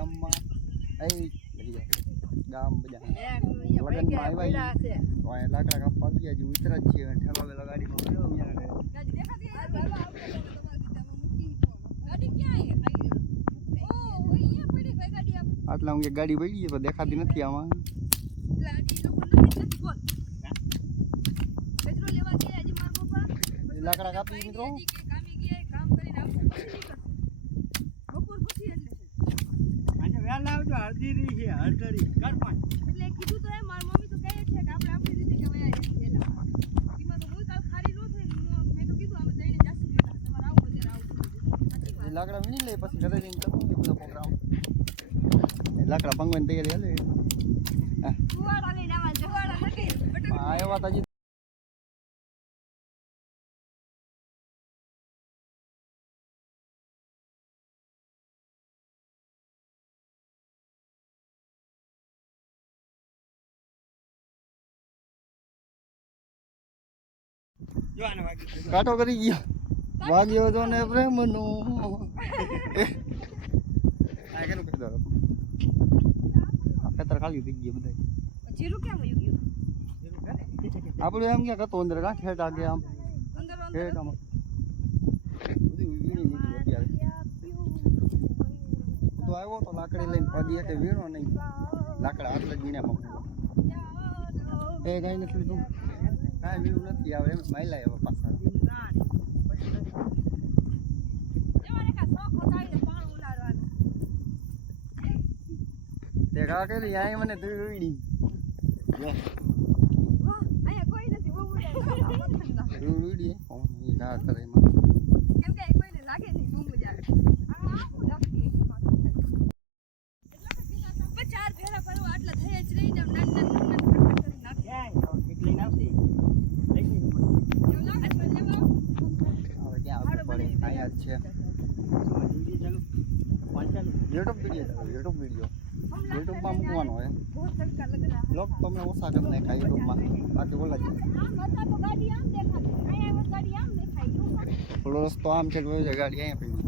ગામમાં ગામ બધા લગનમાં આવ્યા તો અહીંયા લાકડા કાપવા આવી ગયા ઉતરા જ છીએ ઠેલો વેલો ગાડીમાં આટલા હું ગાડી પડી પણ દેખાતી નથી આમાં લાકડા કાપી મિત્રો હળદી રહી છે હળદરી કર પણ એટલે કીધું તો એ મારી મમ્મી તો કહે છે કે આપણે આપણી રીતે કે વયા જઈએ પેલા એમાં તો કોઈ કાલ ખારી નો થઈ મેં તો કીધું અમે જઈને જાસી લેતા તમારે આવું ત્યારે આવું લાકડા વીણી લે પછી ઘરે જઈને કરવું બધો પ્રોગ્રામ લાકડા ભંગવાની તૈયારી હાલે કુવાડા લઈને આવા જવાડા નથી આ એ વાત હજી કાટો કરી ગયો વાગ્યો તો ને પ્રેમ નો ખેતર ખાલી થઈ ગયું બધા જીરું કેમ વયું ગયું આપણે એમ ક્યાં કતો અંદર કા ખેટ આગે આમ ખેટ આમ બધું વીણી લીધું અત્યારે તો આવ્યો તો લાકડી લઈને પડી કે વીણો નહીં લાકડા આટલે જ વીણ્યા એ કઈ નથી લીધું કાંઈ વીણું નથી આવે એમ માયલા એવા પાછા તે કા કરી આય મને તું વીડી આયા કોઈ નથી બહુ વીડી ઈ કા કરે એમ કે કોઈને લાગે નહીં બહુ મજા આવે લાગે એટલે ચાર ફેરા પરવા આટલા થઈ જ રહી જાવ નાન નાન કેટલી નાવતી YouTube માં મૂકવાનો હોય બ્લોગ તમને ઓછા કરી નાખા યુટ્યુબમાં બાકી બોલા જ થોડો રસ્તો આમ છે ગાડી અહીંયા પડી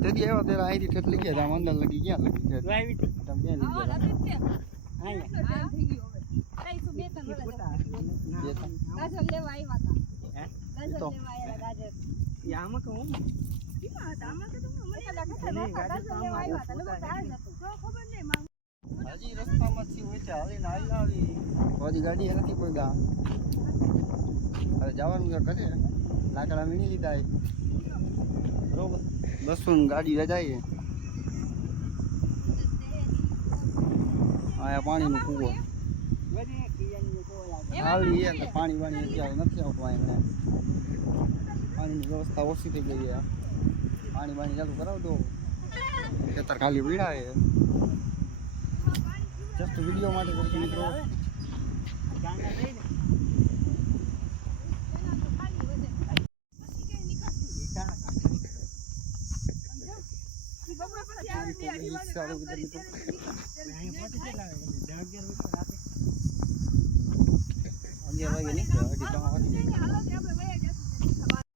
તેથી આવ્યો ત્યારે અહીંથી ઠેઠ લઈ ગયા અંદર લગી ગયા હજી રસ્તામાંથી હાલીને આવી ગાડી નથી કોઈ ગા હવે જવાનું કરે લાકડા વીણી લીધા બરોબર બસો ગાડી જાય આયા પાણીનો કૂવો આવી પાણી વાણી અત્યારે નથી આવતું અહીંયા પાણીની વ્યવસ્થા ઓછી થઈ ગઈ છે પાણી વાણી ચાલુ કરાવ દો ખેતર ખાલી પીડાય જસ્ટ વિડીયો માટે કરશું મિત્રો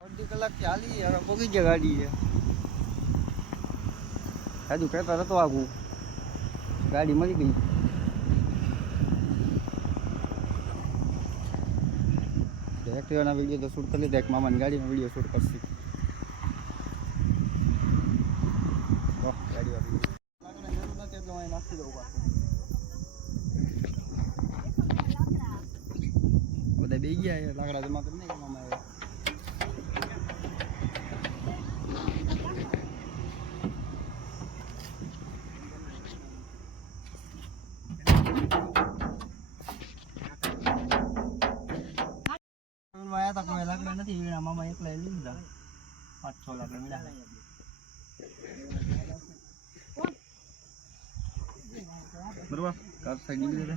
અડધી કલાકથી હાલી હવે પગી ગયા ગાડી છે હજુ ખેતર હતો આગું ગાડી મળી ગઈ એક્ટિવાના વિડીયો તો શૂટ કરી લીધા એક મામાની ગાડીનો વિડીયો શૂટ કરશે ગાડી વાળી નાખી દઉં બધા બે ગયા લાકડા જમા કરી નહીં મામા આવ્યા હતા કોઈ લાકડા નથી વીણા મામા એકલા લઈ લીધા 5-6 લાકડા વીણા બરોબર કાર સાઈડ નીકળી રહે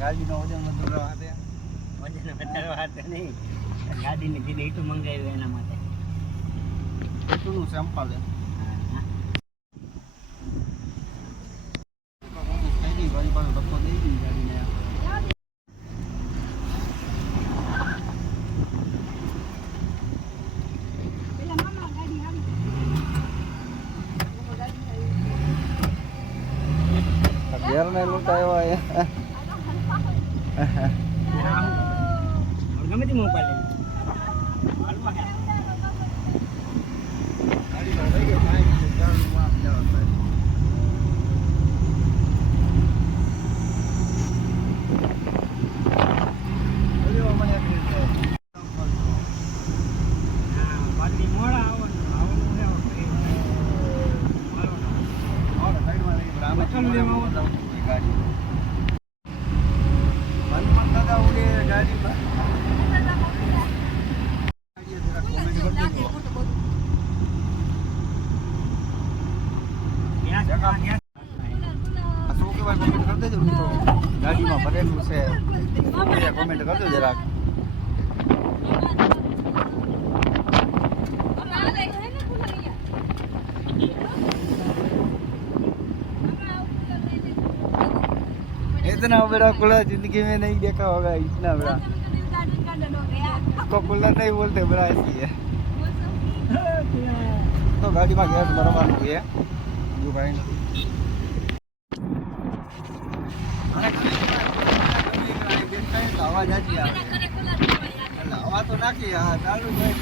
ગાડીનો વજન વધારવા હાથે વજન વધારવા હાથે નહીં ગાડીને કીધું એટલું મંગાવ્યું એના માટે એટલું સેમ્પલ છે મને લૂંટાયો અહીંયા ગમે તે મોબાઈલ હાલમાં ગાડીમાં ભરેલું છે કોમેન્ટ કરજો જરાક इतना बड़ा कूलर जिंदगी में नहीं देखा होगा इतना बड़ा इसको कूलर नहीं बोलते बड़ा ऐसी है तो गाड़ी में गैस भरवानी हुई है जो भाई आवाज आती है आवाज तो ना की चालू भाई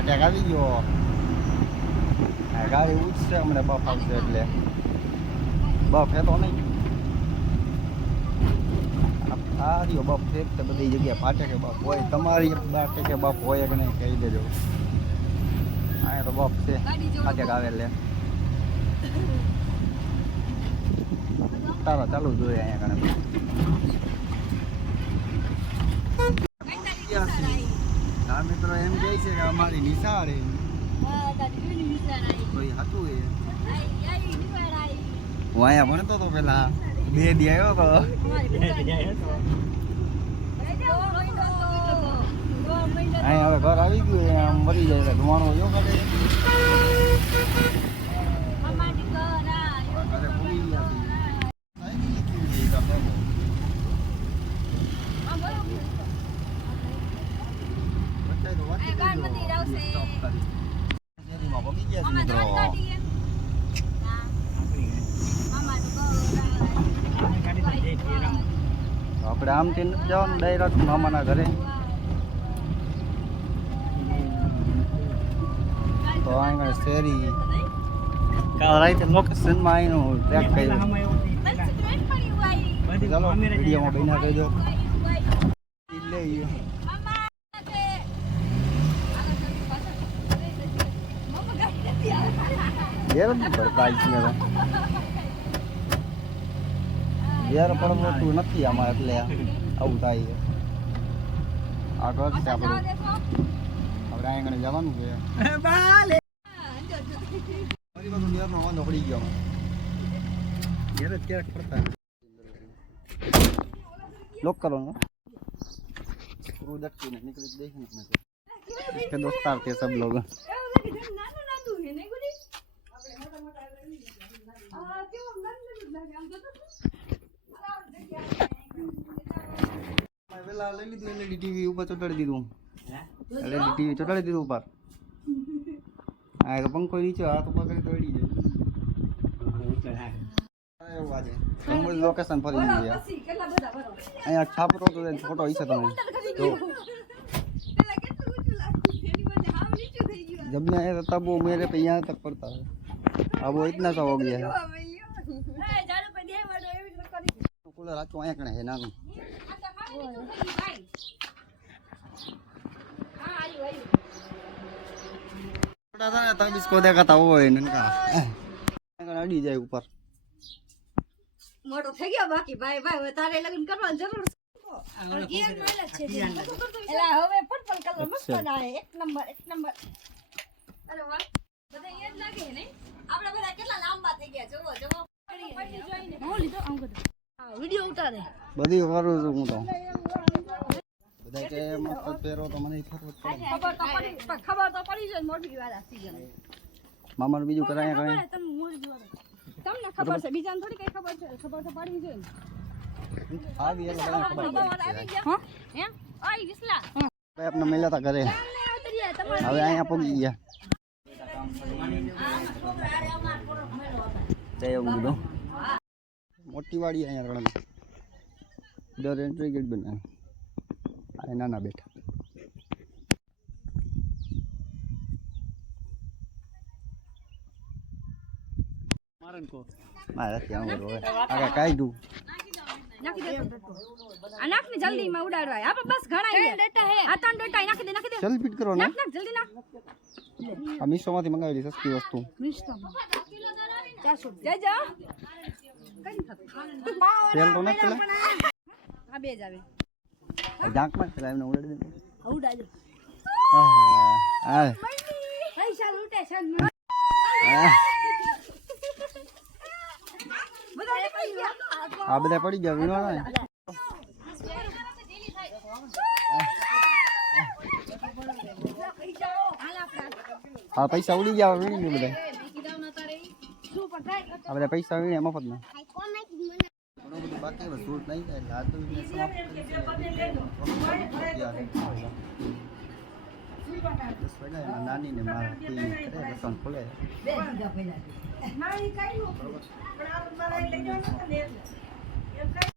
અટેક આવી ગયો ગાડી ઉઠશે હમણાં બફ આવશે એટલે બફ હે તો નહીં આ રહ્યો બફ છે તે બધી જગ્યાએ ફાટે કે બફ હોય તમારી બાટે કે બફ હોય કે નહીં કહી દેજો અહીંયા તો બફ છે ફાટેક આવે એટલે તારા ચાલુ જોઈએ અહીંયા કણે હા મિત્રો એમ કહે છે કે અમારી નિશાળ કોઈ હતું એ હું અહીંયા ભણતો હતો પેલા 2 દી આવ્યો હતો અહીંયા હવે ઘર આવી ગયું આમ મરી જાય એટલે ધુમાડો યો કાઢે આપણે આમથી નથી જવાનું ડાયરેક્ટ મામાના ઘરે તો અહીંયા શેરી કાલ રાતે લોકેશનમાં આવીનું ટ્રેક કર્યું ચાલો વિડીયોમાં બન્યા કહેજો લઈ ગયો યાર પણ મોટું નથી આમાં એટલે આવું થાય આગળ છે આપણું આપણે અહીંયા જવાનું છે ફરી બધું યારનો વાંધો પડી ગયો યાર જ ક્યારેક પડતા લોક કરવાનું પૂરું દટકીને નીકળી દેખને इसके दोस्तार थे सब लोग પેલા લઈ લીધું એલઈડી ટીવી ઉપર ચોટાડી દીધું એલઈડી ટીવી ચોટાડી દીધું ઉપર આ તો પંખો નીચે હાથ ઉપર કરી તો અડી જાય એવું આજે સમૂહ લોકેશન ફરી ગયું અહીંયા છાપરો તો ફોટો હશે તમે તો जब मैं आया था तब वो मेरे पे यहाँ तक पड़ता है अब वो इतना सा हो गया है कूलर आज तो आया कने है ना छोटा था ना तब इसको देखा था वो है इनका अड़ी जाए ऊपर મોટો થઈ ગયો બાકી ભાઈ ભાઈ તારે લગ્ન કરવાની જરૂર છે ગિયર મારે છે એલા હવે પર્પલ કલર મસ્ત આવે એક નંબર અરે વાહ બધા યાદ લાગે ને આપણે બધા કેટલા લાંબા થઈ ગયા જોવો જોવો હું લીધો આમ કર હા વિડિયો ઉતારે બધી કરું છું હું તો બધા કે મસ્ત પહેરો તો મને ફરવું જ પડે. ખબર તો પડી જાય મોરબી વાળા સીઝન મામાનું બીજું કરાયા કરાય તમને ખબર છે બીજાને થોડી કઈ ખબર છે ખબર તો પડવી જોઈએ આવી એટલે બધાને ખબર પડે. હા હે ઓય વિસલા ભાઈ આપણે મળ્યા તા ઘરે હવે અહીંયા પહોંચી ગયા તે એવું બધું મોટી વાડી અહીંયા રણમાં દર એન્ટ્રી ગેટ બનાવે આ નાના બેઠા મારે ત્યાં હવે આગળ કાઢ્યું નાખી દે આ નાખ ને જલ્દી માં ઉડાડવાય આપણે બસ ઘણા હે ડેટા હે આ ત્રણ ડેટા નાખી દે ચલ ફિટ કરો ને નાખ નાખ જલ્દી નાખ આ મીશોમાંથી મંગાવેલી સસ્તી વસ્તુ મિસ્ટર 400 જય જા તેલ તો નાખ પેલા આ બે જ આવે જાંકમાં પેલા એમને ઉડાડી દે ઉડાડજો હા પૈસા લૂટે છે આ બધા પડી ગયા વીણવાના ને આ પૈસા ઉડી ગયા વીણી ને બધા આ બધા પૈસા વીણે મફત ના ઘણું બધું બાકી હવે શૂટ નહીં થાય એટલે આ તો મેં સમાપ્ત કરી છે. 10 વાગ્યા નાની ને મારા રસણ ખોલે બે